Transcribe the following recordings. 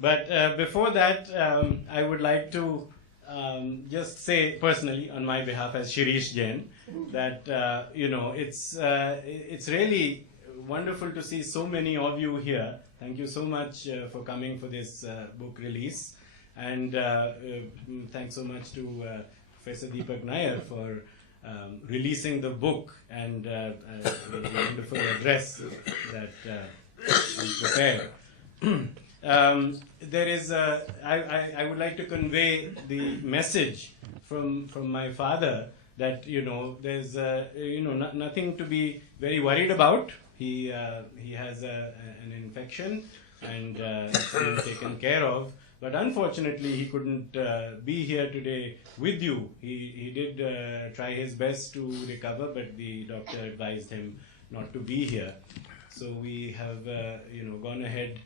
But before that, I would like to just say personally, on my behalf as Shirish Jain, that it's really wonderful to see so many of you here. Thank you so much for coming for this book release, and thanks so much to Professor Deepak Nair for releasing the book and the wonderful address that we prepared. I would like to convey the message from my father that there's nothing to be very worried about. He has an infection and it's being taken care of. But unfortunately, he couldn't be here today with you. He did try his best to recover, but the doctor advised him not to be here. So we have gone ahead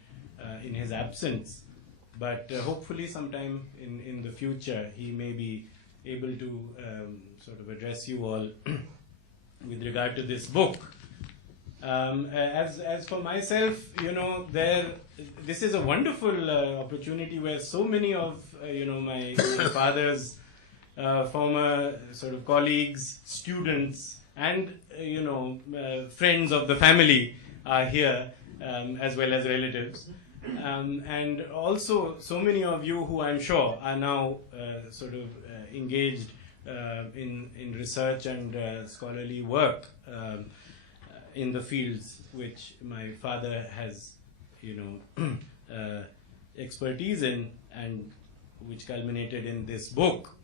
in his absence. But hopefully sometime in the future, he may be able to sort of address you all with regard to this book. As for myself, this is a wonderful opportunity where so many of my father's former sort of colleagues, students, and friends of the family are here, as well as relatives, and also so many of you who I'm sure are now sort of engaged in research and scholarly work. In the fields which my father has, expertise in, and which culminated in this book.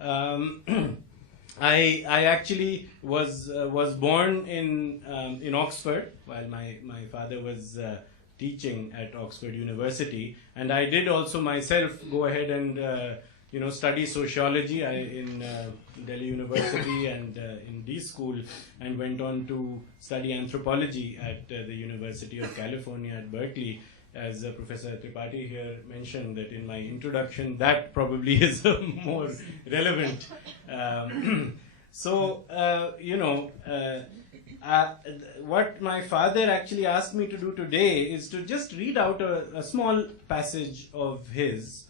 I actually was born in Oxford while my father was teaching at Oxford University, and I did also myself go ahead and study sociology in Delhi University and in D School, and went on to study anthropology at the University of California at Berkeley. As Professor Tripathi here mentioned that in my introduction, that probably is more relevant. What my father actually asked me to do today is to just read out a small passage of his,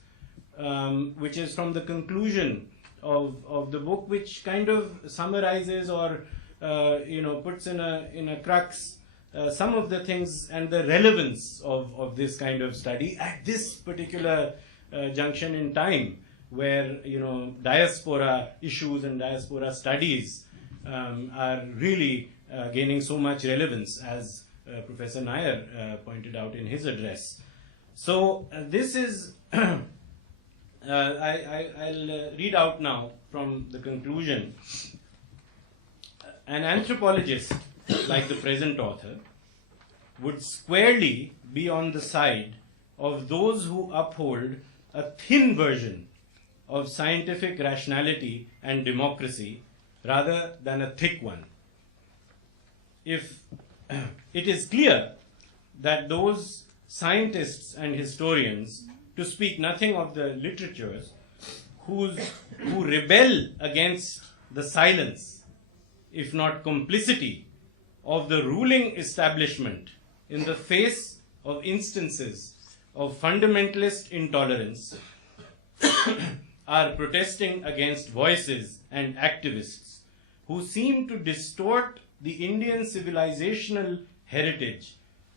which is from the conclusion of the book, which kind of summarizes or puts in a crux some of the things and the relevance of this kind of study at this particular junction in time, where diaspora issues and diaspora studies are really gaining so much relevance, as Professor Nair pointed out in his address. So this is I'll read out now from the conclusion. An anthropologist, like the present author, would squarely be on the side of those who uphold a thin version of scientific rationality and democracy rather than a thick one. If it is clear that those scientists and historians, to speak nothing of the literatures, who rebel against the silence, if not complicity, of the ruling establishment in the face of instances of fundamentalist intolerance, are protesting against voices and activists who seem to distort the Indian civilizational heritage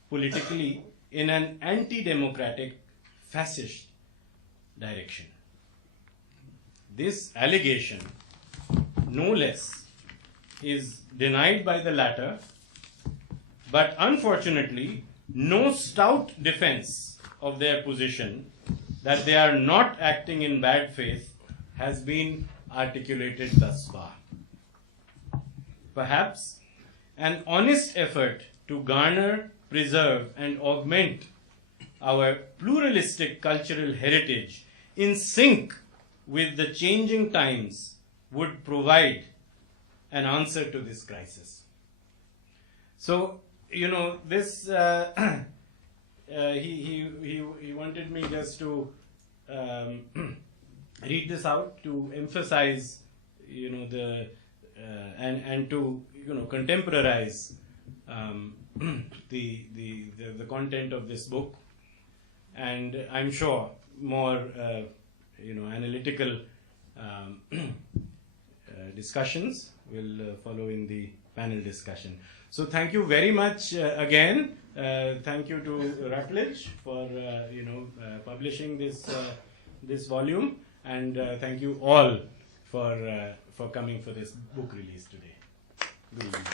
politically in an anti-democratic, fascist direction. This allegation, no less, is denied by the latter, but unfortunately, no stout defense of their position that they are not acting in bad faith has been articulated thus far. Perhaps an honest effort to garner, preserve, and augment our pluralistic cultural heritage in sync with the changing times would provide an answer to this crisis. So, this he wanted me just to read this out to emphasize, the and to contemporize the content of this book. and I'm sure more analytical discussions will follow in the panel discussion. So thank you very much again. Thank you to Routledge for publishing this volume, and thank you all for coming for this book release today. Good evening.